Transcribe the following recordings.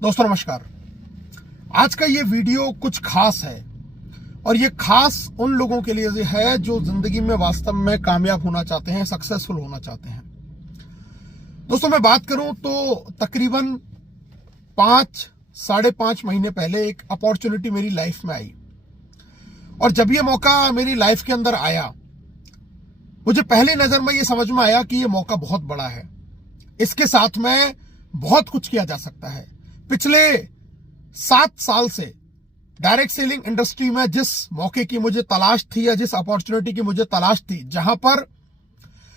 दोस्तों नमस्कार। आज का ये वीडियो कुछ खास है और ये खास उन लोगों के लिए है जो जिंदगी में वास्तव में कामयाब होना चाहते हैं, सक्सेसफुल होना चाहते हैं। दोस्तों मैं बात करूं तो तकरीबन 5-5.5 महीने पहले एक अपॉर्चुनिटी मेरी लाइफ में आई और जब ये मौका मेरी लाइफ के अंदर आया, मुझे पहली नजर में ये समझ में आया कि ये मौका बहुत बड़ा है। इसके साथ में बहुत कुछ किया जा सकता है। पिछले 7 साल से डायरेक्ट सेलिंग इंडस्ट्री में जिस मौके की मुझे तलाश थी या जिस अपॉर्चुनिटी की मुझे तलाश थी, जहां पर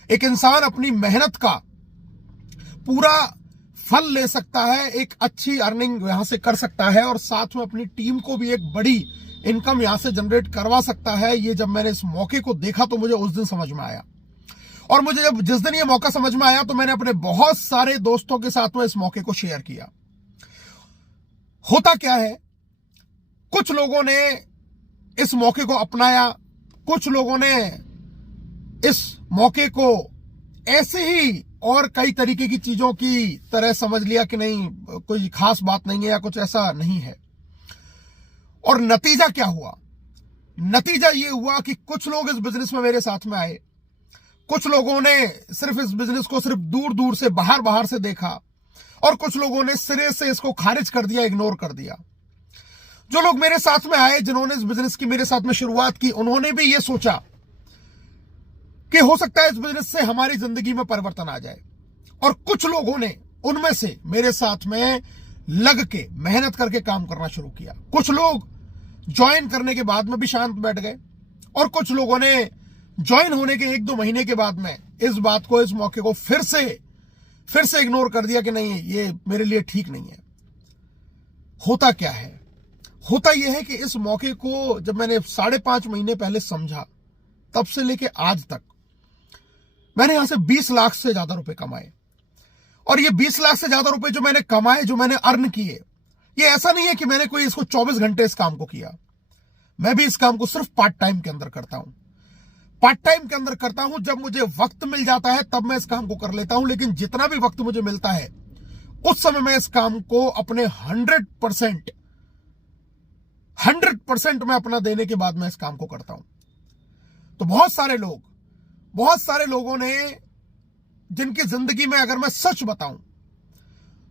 एक इंसान अपनी मेहनत का पूरा फल ले सकता है, एक अच्छी अर्निंग यहां से कर सकता है और साथ में अपनी टीम को भी एक बड़ी इनकम यहां से जनरेट करवा सकता है, ये जब मैंने इस मौके को देखा तो मुझे उस दिन समझ में आया। और मुझे जब जिस दिन ये मौका समझ में आया तो मैंने अपने बहुत सारे दोस्तों के साथ में इस मौके को शेयर किया। होता क्या है, कुछ लोगों ने इस मौके को अपनाया, कुछ लोगों ने इस मौके को ऐसे ही और कई तरीके की चीजों की तरह समझ लिया कि नहीं, कोई खास बात नहीं है या कुछ ऐसा नहीं है। और नतीजा क्या हुआ? नतीजा ये हुआ कि कुछ लोग इस बिजनेस में मेरे साथ में आए, कुछ लोगों ने सिर्फ इस बिजनेस को सिर्फ दूर दूर से बाहर से देखा और कुछ लोगों ने सिरे से इसको खारिज कर दिया, इग्नोर कर दिया। जो लोग मेरे साथ में आए, जिन्होंने इस बिजनेस की मेरे साथ में शुरुआत की, उन्होंने भी ये सोचा कि हो सकता है इस बिजनेस से हमारी जिंदगी में परिवर्तन आ जाए। और कुछ लोगों ने उनमें से मेरे साथ में लग के मेहनत करके काम करना शुरू किया। कुछ लोग ज्वाइन करने के बाद में भी शांत बैठ गए और कुछ लोगों ने ज्वाइन होने के 1-2 महीने के बाद में इस बात को, इस मौके को फिर से इग्नोर कर दिया कि नहीं, ये मेरे लिए ठीक नहीं है। होता क्या है? होता यह है कि इस मौके को जब मैंने 5.5 महीने पहले समझा, तब से लेके आज तक मैंने यहां से 20 लाख से ज्यादा रुपए कमाए। और ये 20 लाख से ज्यादा रुपए जो मैंने कमाए, जो मैंने अर्न किए, ये ऐसा नहीं है कि मैंने कोई इसको 24 घंटे इस काम को किया। मैं भी इस काम को सिर्फ पार्ट टाइम के अंदर करता हूं। पार्ट टाइम के अंदर करता हूं, जब मुझे वक्त मिल जाता है तब मैं इस काम को कर लेता हूं। लेकिन जितना भी वक्त मुझे मिलता है उस समय मैं इस काम को अपने 100% मैं अपना देने के बाद मैं इस काम को करता हूं। तो बहुत सारे लोगों ने, जिनकी जिंदगी में अगर मैं सच बताऊं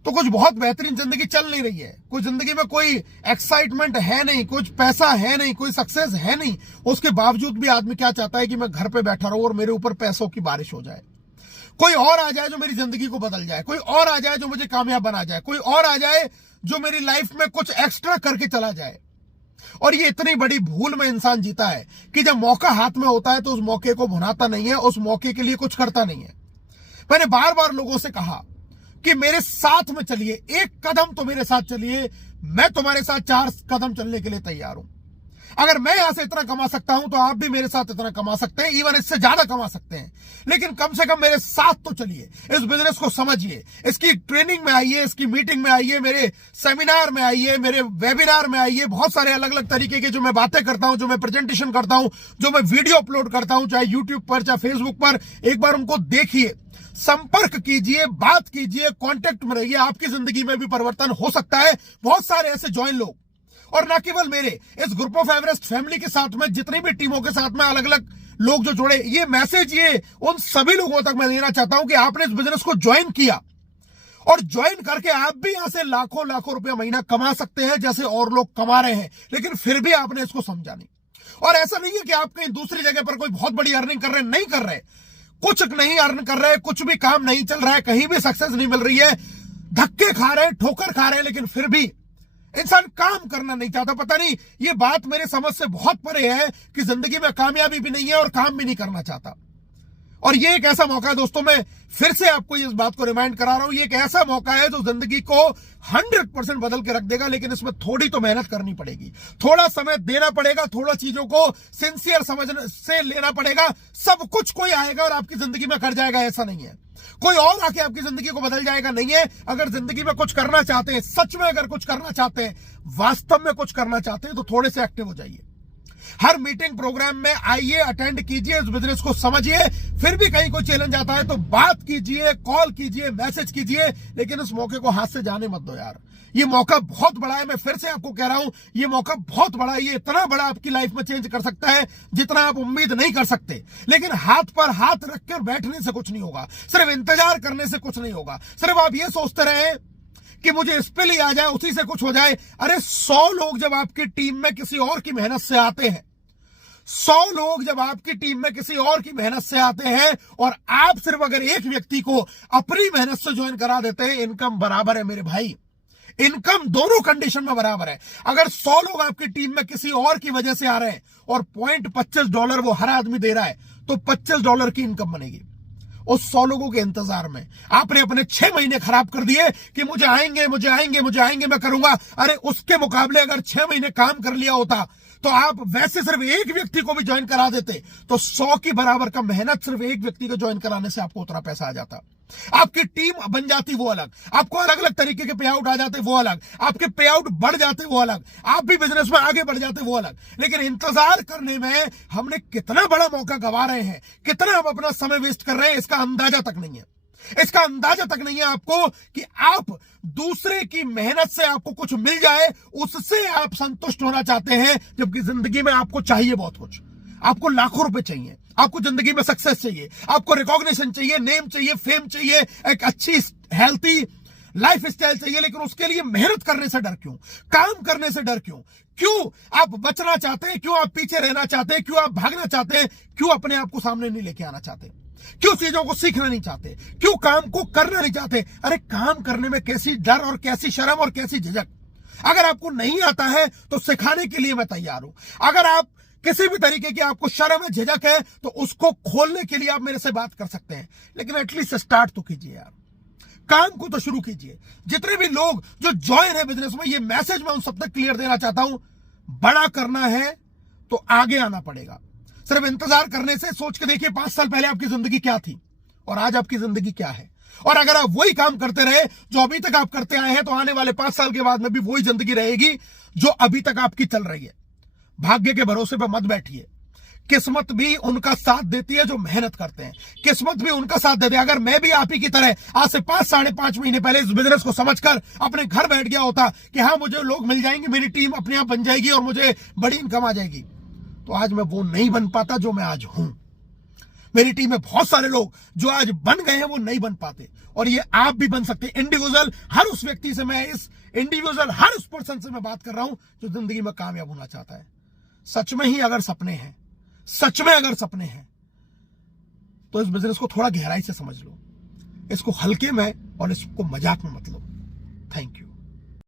तो कुछ बहुत बेहतरीन जिंदगी चल नहीं रही है, कुछ जिंदगी में कोई एक्साइटमेंट है नहीं, कुछ पैसा है नहीं, कोई सक्सेस है नहीं, उसके बावजूद भी आदमी क्या चाहता है कि मैं घर पे बैठा रहूं और मेरे ऊपर पैसों की बारिश हो जाए। कोई और आ जाए जो मेरी जिंदगी को बदल जाए, कोई और आ जाए जो मुझे कामयाब बना जाए, कोई और आ जाए जो मेरी लाइफ में कुछ एक्स्ट्रा करके चला जाए। और ये इतनी बड़ी भूल में इंसान जीता है कि जब मौका हाथ में होता है तो उस मौके को भुनाता नहीं है, उस मौके के लिए कुछ करता नहीं है। मैंने बार बार लोगों से कहा कि मेरे साथ में चलिए, एक कदम तो मेरे साथ चलिए, मैं तुम्हारे साथ 4 कदम चलने के लिए तैयार हूं। अगर मैं यहां से इतना कमा सकता हूं तो आप भी मेरे साथ इतना कमा सकते हैं, इवन इससे ज्यादा कमा सकते हैं। लेकिन कम से कम मेरे साथ तो चलिए, इस बिजनेस को समझिए, इसकी ट्रेनिंग में आइए, इसकी मीटिंग में आइए, मेरे सेमिनार में आइए, मेरे वेबिनार में आइए। बहुत सारे अलग अलग तरीके के जो मैं बातें करता हूं, जो मैं प्रेजेंटेशन करता हूं, जो मैं वीडियो अपलोड करता हूं, चाहे यूट्यूब पर चाहे फेसबुक पर, एक बार उनको देखिए, संपर्क कीजिए, बात कीजिए, कांटेक्ट में रहिए। आपकी जिंदगी में भी परिवर्तन हो सकता है। बहुत सारे ऐसे ज्वाइन लोग, और ना केवल मेरे इस ग्रुप ऑफ एवरेस्ट फैमिली के साथ में, जितनी भी टीमों के साथ में अलग अलग लोग जो जुड़े, ये मैसेज ये उन सभी लोगों तक मैं देना चाहता हूं कि आपने इस बिजनेस को ज्वाइन किया और ज्वाइन करके आप भी यहां से लाखों रुपया महीना कमा सकते हैं जैसे और लोग कमा रहे हैं। लेकिन फिर भी आपने इसको समझा नहीं। और ऐसा नहीं है कि आप कहीं दूसरी जगह पर कोई बहुत बड़ी अर्निंग कर रहे हैं, नहीं कर रहे, कुछ नहीं अर्न कर रहे, कुछ भी काम नहीं चल रहा है, कहीं भी सक्सेस नहीं मिल रही है, धक्के खा रहे हैं, ठोकर खा रहे हैं, लेकिन फिर भी इंसान काम करना नहीं चाहता। पता नहीं, ये बात मेरे समझ से बहुत परे है कि जिंदगी में कामयाबी भी नहीं है और काम भी नहीं करना चाहता। और ये एक ऐसा मौका है दोस्तों, मैं फिर से आपको इस बात को रिमाइंड करा रहा हूं, ये एक ऐसा मौका है जो जिंदगी को 100% बदल के रख देगा। लेकिन इसमें थोड़ी तो मेहनत करनी पड़ेगी, थोड़ा समय देना पड़ेगा, थोड़ा चीजों को सिंसियर समझने से लेना पड़ेगा। सब कुछ कोई आएगा और आपकी जिंदगी में कर जाएगा, ऐसा नहीं है। कोई और आके आपकी जिंदगी को बदल जाएगा, नहीं है। अगर जिंदगी में कुछ करना चाहते हैं, सच में अगर कुछ करना चाहते हैं, वास्तव में कुछ करना चाहते हैं, तो थोड़े से एक्टिव हो जाइए। हर मीटिंग प्रोग्राम में आइए, अटेंड कीजिए, इस बिजनेस को समझिए। फिर भी कहीं कोई चैलेंज आता है तो बात कीजिए, कॉल कीजिए, मैसेज कीजिए, लेकिन इस मौके को हाथ से जाने मत दो यार। ये मौका बहुत बड़ा है। मैं फिर से आपको कह रहा हूं, ये मौका बहुत बड़ा है। ये इतना बड़ा आपकी लाइफ में चेंज कर सकता है जितना आप उम्मीद नहीं कर सकते। लेकिन हाथ पर हाथ रखकर बैठने से कुछ नहीं होगा, सिर्फ इंतजार करने से कुछ नहीं होगा। सिर्फ आप ये सोचते रहे कि मुझे इस पे ही आ जाए, उसी से कुछ हो जाए। अरे 100 लोग जब आपकी टीम में किसी और की मेहनत से आते हैं, 100 लोग जब आपकी टीम में किसी और की मेहनत से आते हैं और आप सिर्फ अगर एक व्यक्ति को अपनी मेहनत से ज्वाइन करा देते हैं, इनकम बराबर है मेरे भाई। इनकम दोनों कंडीशन में बराबर है। अगर 100 लोग आपकी टीम में किसी और की वजह से आ रहे हैं और $25 वो हर आदमी दे रहा है, तो $25 की इनकम बनेगी। उस 100 लोगों के इंतजार में आपने अपने 6 महीने खराब कर दिए कि मुझे आएंगे मुझे आएंगे मुझे आएंगे, मैं करूंगा। अरे उसके मुकाबले अगर 6 महीने काम कर लिया होता तो आप वैसे सिर्फ एक व्यक्ति को भी ज्वाइन करा देते तो 100 की बराबर का मेहनत सिर्फ एक व्यक्ति को ज्वाइन कराने से आपको उतना पैसा आ जाता। आपकी टीम बन जाती वो अलग, आपको अलग अलग तरीके के पे आउट आ जाते वो अलग, आपके पे आउट बढ़ जाते वो अलग, आप भी बिजनेस में आगे बढ़ जाते वो अलग। लेकिन इंतजार करने में हमने कितना बड़ा मौका गंवा रहे हैं, कितना हम अपना समय वेस्ट कर रहे हैं, इसका अंदाजा तक नहीं है। इसका अंदाजा तक नहीं है आपको कि आप दूसरे की मेहनत से आपको कुछ मिल जाए, उससे आप संतुष्ट होना चाहते हैं, जबकि जिंदगी में आपको चाहिए बहुत कुछ। आपको लाखों रुपए चाहिए, आपको जिंदगी में सक्सेस चाहिए, आपको रिकॉग्निशन चाहिए, नेम चाहिए, फेम चाहिए, एक अच्छी हेल्थी लाइफ स्टाइल चाहिए। लेकिन उसके लिए मेहनत करने से डर क्यों? काम करने से डर क्यों? क्यों आप बचना चाहते हैं? क्यों आप पीछे रहना चाहते हैं? क्यों आप भागना चाहते हैं? क्यों अपने आप को सामने नहीं लेके आना चाहते? क्यों चीजों को सीखना नहीं चाहते? क्यों काम को करना नहीं चाहते? अरे काम करने में कैसी डर और कैसी शर्म और कैसी झिझक। अगर आपको नहीं आता है तो सिखाने के लिए मैं तैयार हूं। अगर आप किसी भी तरीके की आपको शर्म है, झिझक है, तो उसको खोलने के लिए आप मेरे से बात कर सकते हैं। लेकिन एटलीस्ट स्टार्ट तो कीजिए यार, काम को तो शुरू कीजिए। जितने भी लोग जो ज्वाइन है बिजनेस में, ये मैसेज मैं उन सब तक क्लियर देना चाहता हूं, बड़ा करना है तो आगे आना पड़ेगा। सिर्फ इंतजार करने से सोच के देखिए 5 साल पहले आपकी जिंदगी क्या थी और आज आपकी जिंदगी क्या है। और अगर आप वही काम करते रहे जो अभी तक आप करते आए हैं, तो आने वाले 5 साल के बाद में भी वही जिंदगी रहेगी जो अभी तक आपकी चल रही है। भाग्य के भरोसे पर मत बैठिए। किस्मत भी उनका साथ देती है जो मेहनत करते हैं, किस्मत भी उनका साथ देती है। अगर मैं भी आप ही की तरह आज से 5-5.5 महीने पहले इस बिजनेस को समझकर अपने घर बैठ गया होता कि हाँ मुझे लोग मिल जाएंगे, मेरी टीम अपने आप बन जाएगी और मुझे बड़ी इनकम आ जाएगी, तो आज मैं वो नहीं बन पाता जो मैं आज हूं। मेरी टीम में बहुत सारे लोग जो आज बन गए हैं वो नहीं बन पाते, और ये आप भी बन सकते हैं। इंडिविजुअल हर उस व्यक्ति से मैं हर उस पर्सन से मैं बात कर रहा हूं जो जिंदगी में कामयाब होना चाहता है। सच में अगर सपने हैं तो इस बिजनेस को थोड़ा गहराई से समझ लो, इसको हल्के में और इसको मजाक में मत लो। Thank you.